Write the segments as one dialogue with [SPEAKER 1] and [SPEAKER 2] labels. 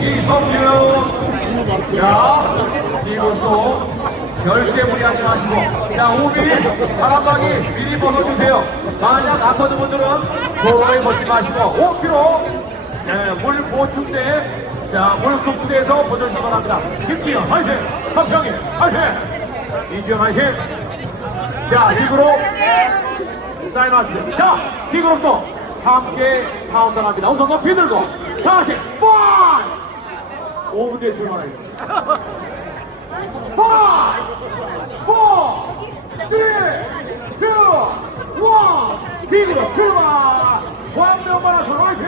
[SPEAKER 1] 이성균. 자, 이것도 절대 무리하지 마시고. 자, 우비, 바람막이 미리 벗어주세요. 만약 안 벗은 분들은 도로에 벗지 마시고. 5kg. 네, 물 보충대. 자, 물 급부대에서 벗어주시기 바랍니다. 김기현, 화이팅! 삼평이, 화이팅! 이지현, 화이팅! 자, 이그로 사이마스. 자, 이그룹도 함께 카운트합니다. 우선 높이 들고. 다시, 5! 5분 뒤에 출발하겠습니다. 5, 4, 3, 2, 1. 기그룹 출발! 광명 마라톤 화이팅!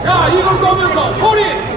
[SPEAKER 1] 자, 이걸 보면서 소리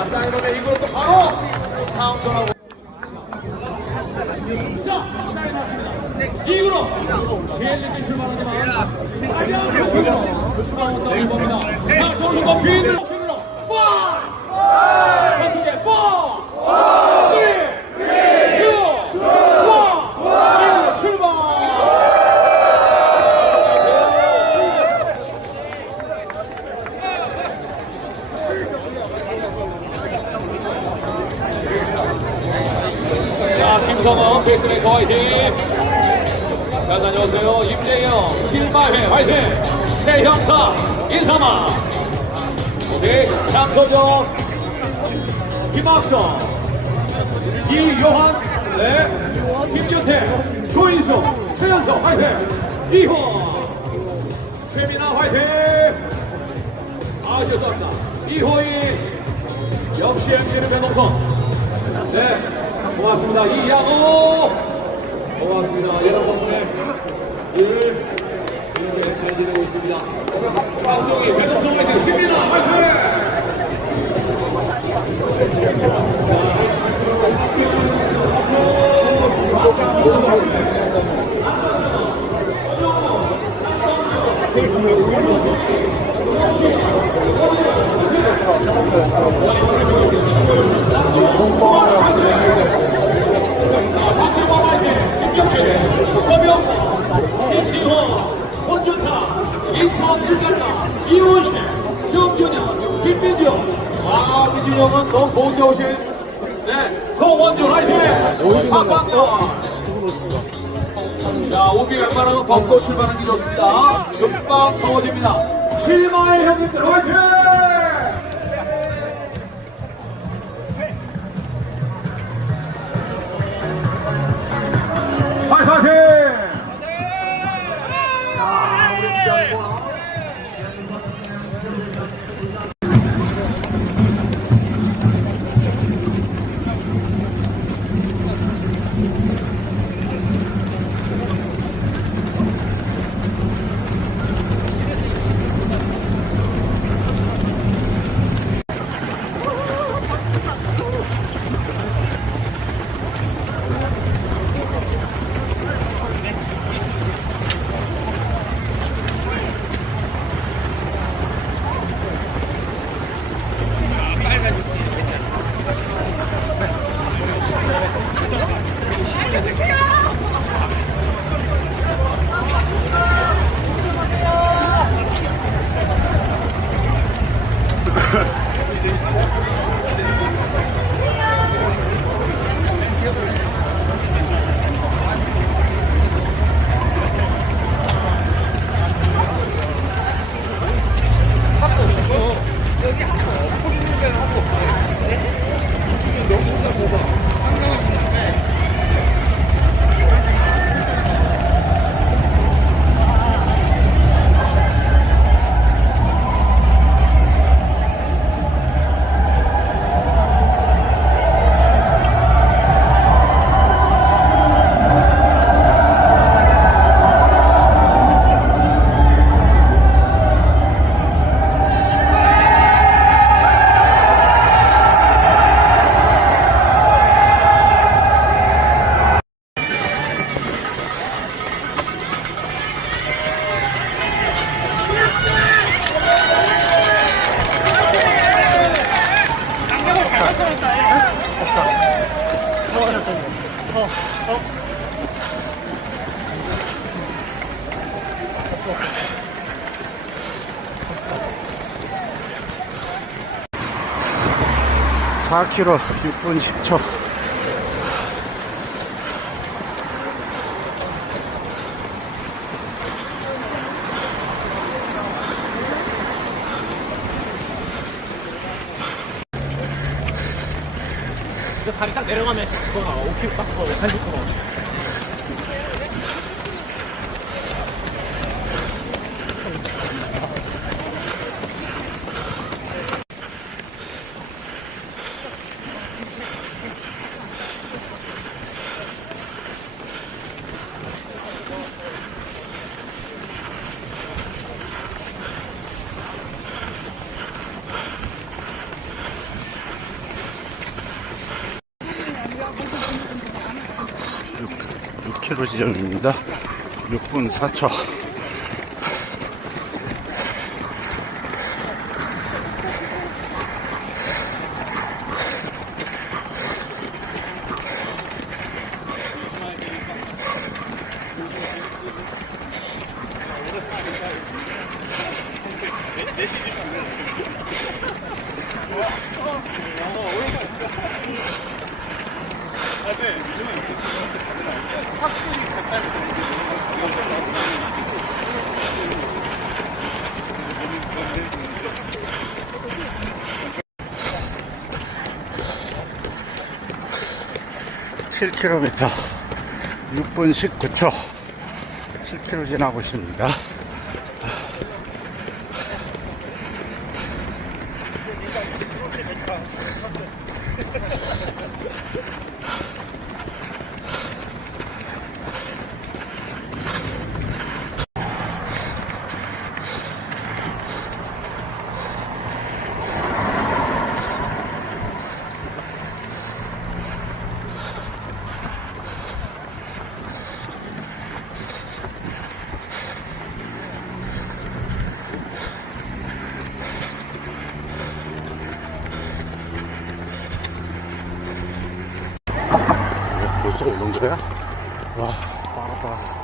[SPEAKER 1] 자, 사이먼의 이 그룹도 바로 카운터라고 자, 이 그룹 제일 늦게 출발하지만 가장 표정으로 출발한다고 봅니다. 자, 선수가 비인 길마회 화이팅! 최형사, 인사마! 오케이, 장소정, 김학성, 이요한, 네, 김규태, 조인수, 최연석 화이팅! 이호, 최민아 화이팅! 아, 죄송합니다. 이호인, 역시 MC는 배동선. 네, 고맙습니다. 이양호! 고맙습니다. 여러분의 일, 이렇게 잘 지내고 있습니다. 방송이 배동성 화이팅! 최민아 화이팅! 너무 좋은데 오신. 네, 송원준 화이팅! 박광현. 자, 오비 웬만하면 벗고 출발하는 게 좋습니다. 금방 더워집니다. 실마의 형님들! 화이팅!
[SPEAKER 2] 4km 6분 10초.
[SPEAKER 3] 그 다리 딱 내려가면 그거가 5km 딱 그거 80km.
[SPEAKER 2] 6km 지점입니다. 6분 4초. 칠 k m 6분 19초. 7km 지나고 있습니다. 벌써 오는 거야? 와, 빠르다.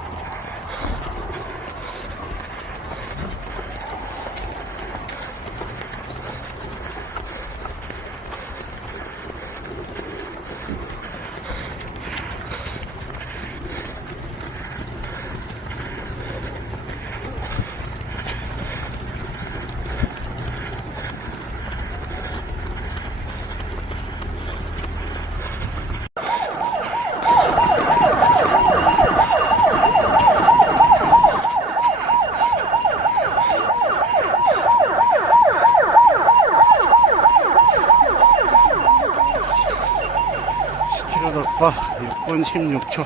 [SPEAKER 2] 킬로 돌파 6분 16초.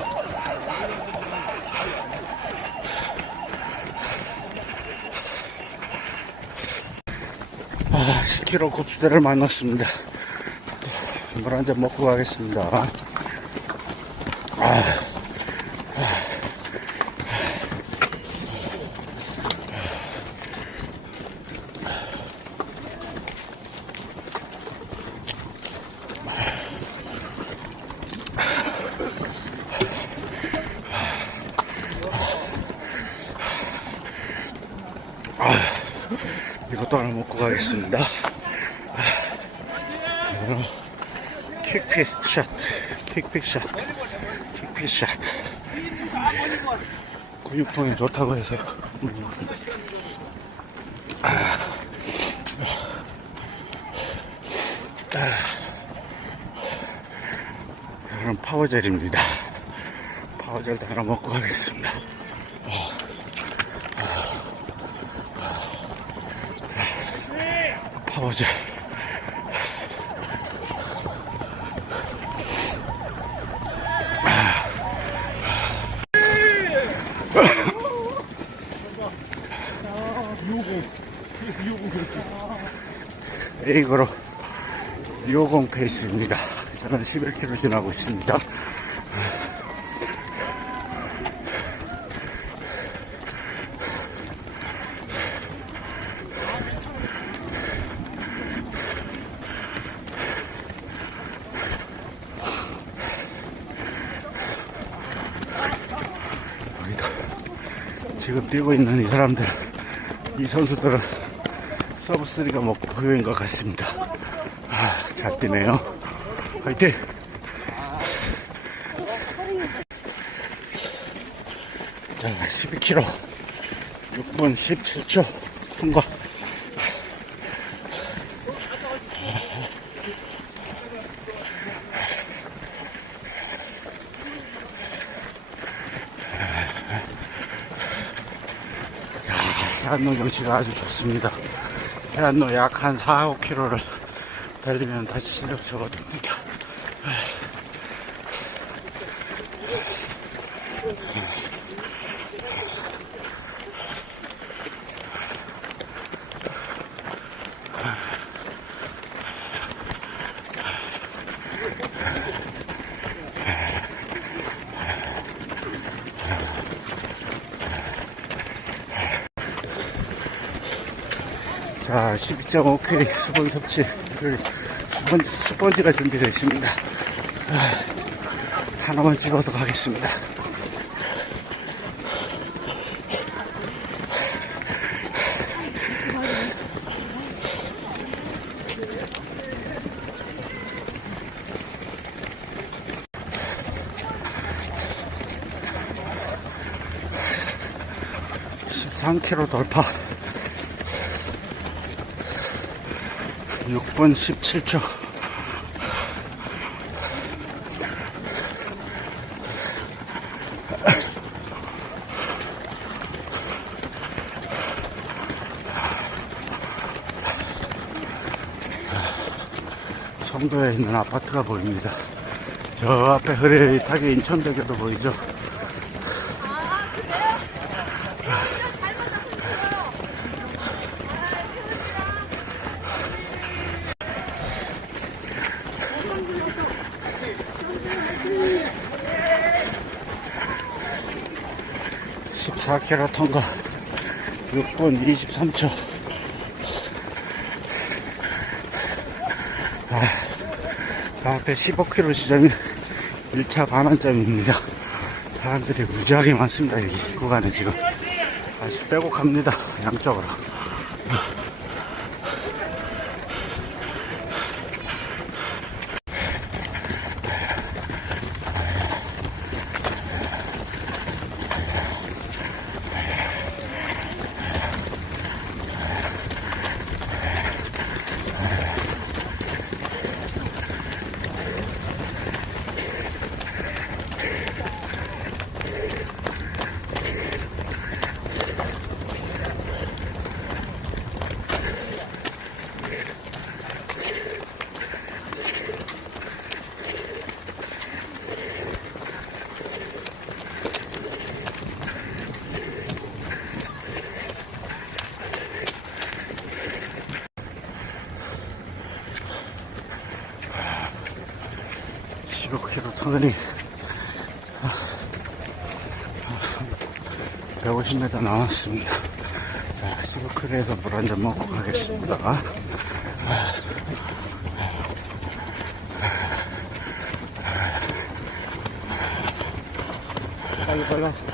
[SPEAKER 2] 아, 10km 급수대를 만났습니다. 물 한 잔 먹고 가겠습니다. 아, 이것도 하나 가겠습니다. 이거는 킥핏 샷, 킥핏 샷, 킥핏 샷. 근육통에 좋다고 해서. 음. 이거는 파워젤입니다. 파워젤도 하나 먹고 가겠습니다. 파워젤. 에이그로 250 페이스입니다. 저는 11km 지나고 있습니다. 뛰고 있는 이 사람들, 이 선수들은 서브3가 목표인 것 같습니다. 아, 잘 뛰네요. 화이팅! 자, 12km. 6분 17초 통과. 해안로 경치가 아주 좋습니다. 해안로 약 한 4, 5km를 달리면 다시 실력 적어듭니다. 자, 12.5kg 수분 섭취. 그 스펀지, 스펀지가 준비되어 있습니다. 아, 하나만 찍어서 가겠습니다. (13km) 돌파 6분 17초. 성도에 있는 아파트가 보입니다. 저 앞에 흐릿하게 인천대교도 보이죠. (14km) 통과 6분 23초. 아, 저 앞에 15km 지점이 1차 반환점입니다. 사람들이 무지하게 많습니다 여기 구간에 지금. 다시 빼고 갑니다 양쪽으로 15km 터널이 150m 남았습니다. 자, 15km에서 물 한 잔 먹고 가겠습니다. 빨리 빨리.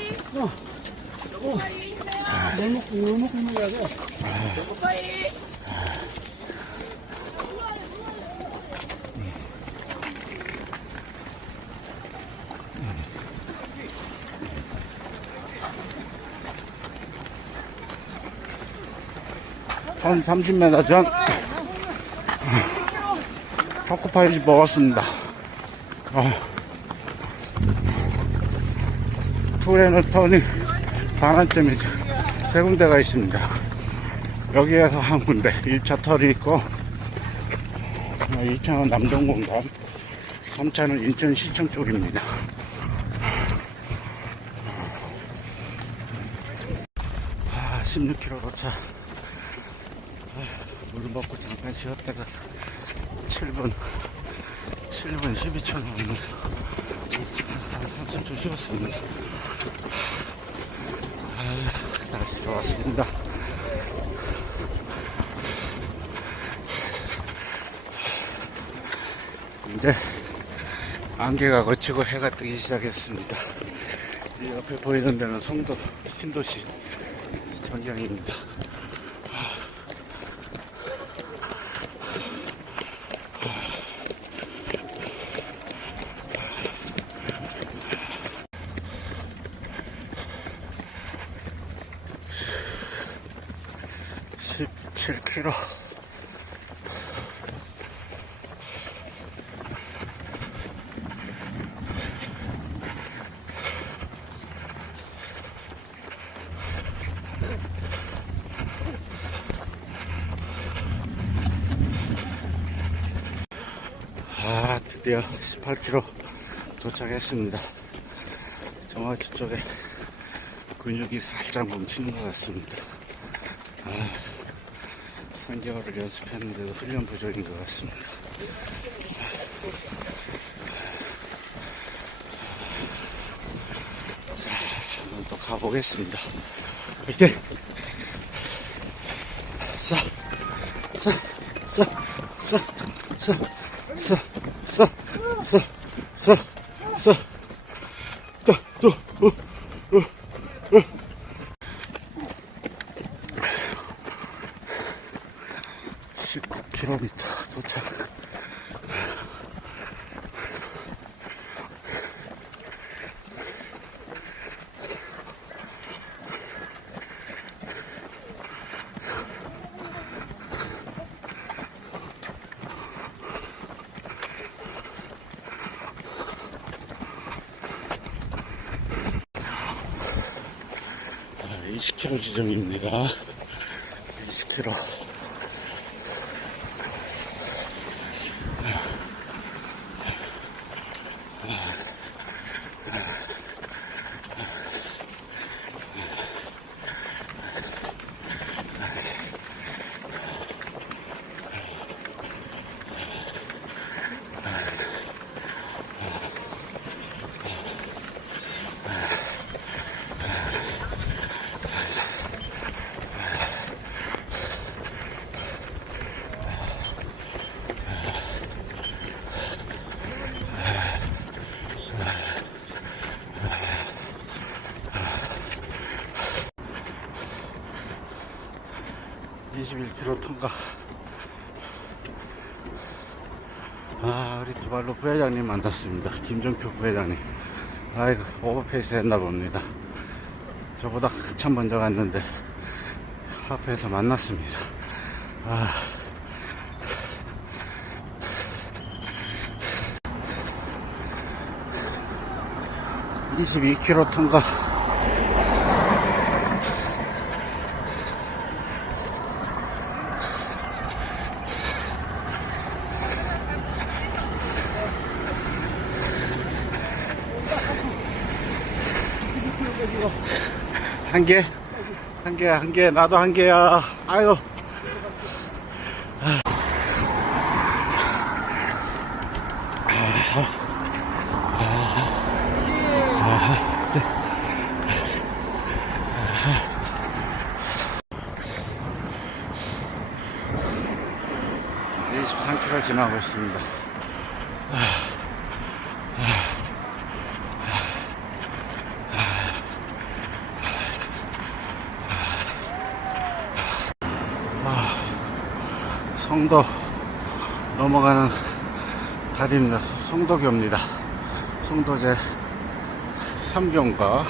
[SPEAKER 2] 빨리. 어. 요거 먹고 요 먹고 먹어야 돼. 빨리. 한 30m 전 아, 초코파이 먹었습니다. 어. 투레는 터닝 반환점이 세 군데가 있습니다. 여기에서 한 군데 1차 털이 있고 2차는 남동공단 3차는 인천시청 쪽입니다. 아, 16km 도착. 아, 물 먹고 잠깐 쉬었다가 7분, 7분 12초 넘는 한 30초 쉬었습니다. 아, 날씨 좋았습니다. 이제 안개가 거치고 해가 뜨기 시작했습니다. 이 옆에 보이는 데는 송도 신도시 전경입니다. 십칠 킬로 아, 드디어 18km 도착했습니다. 정확히 쪽에 근육이 살짝 뭉치는 것 같습니다. 아, 3개월을 연습했는데도 훈련 부족인 것 같습니다. 자, 한번 또 가보겠습니다. 화이팅! 싸! 싸! 싸! 싸! 싸! 싸! 싸! 싸! 싸! 싸! 또, 또, 어, 어, 어. 19km 도착. 아, 20km 지점입니다. 20km. 이십일 k 로 통과. 아, 우리 두발로 부회장님 만났습니다. 김정표 부회장님. 아이고, 오버페이스 했나 봅니다. 저보다 한참 먼저 갔는데, 앞에서 만났습니다. 아. 이십이 k 로 통과. 한 개, 한 개, 한 개, 나도 한 개야. 아유. 네 23km 지나고 있습니다. 성도 넘어가는 다리입니다. 성도교입니다. 성도제 3교인가?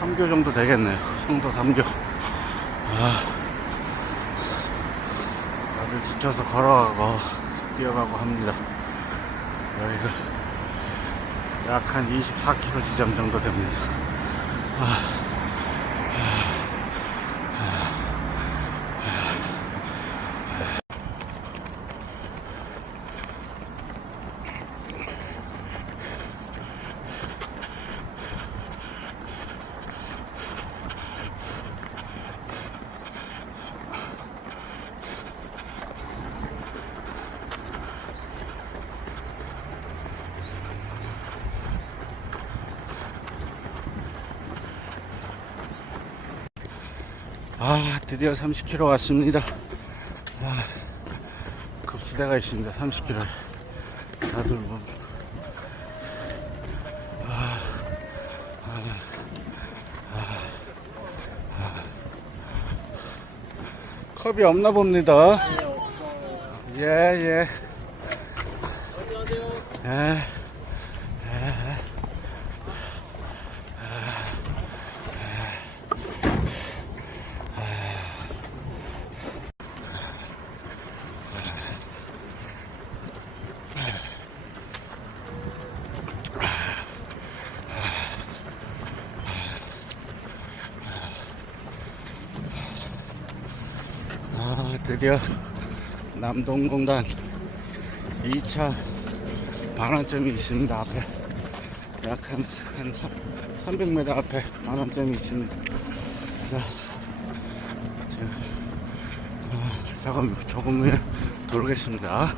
[SPEAKER 2] 3교 정도 되겠네요. 성도 3교. 아, 다들 지쳐서 걸어가고 뛰어가고 합니다. 여기가 약 한 24km 지점 정도 됩니다. 아, 드디어 30km 왔습니다. 아, 급수대가 있습니다. 30km. 다들 뭐. 아, 컵이 없나 봅니다. 예, 예. 예. 아, 드디어 남동공단 2차 반환점이 있습니다. 앞에 약 한, 한 300m 앞에 반환점이 있습니다. 자, 지금, 아, 조금, 조금 돌겠습니다.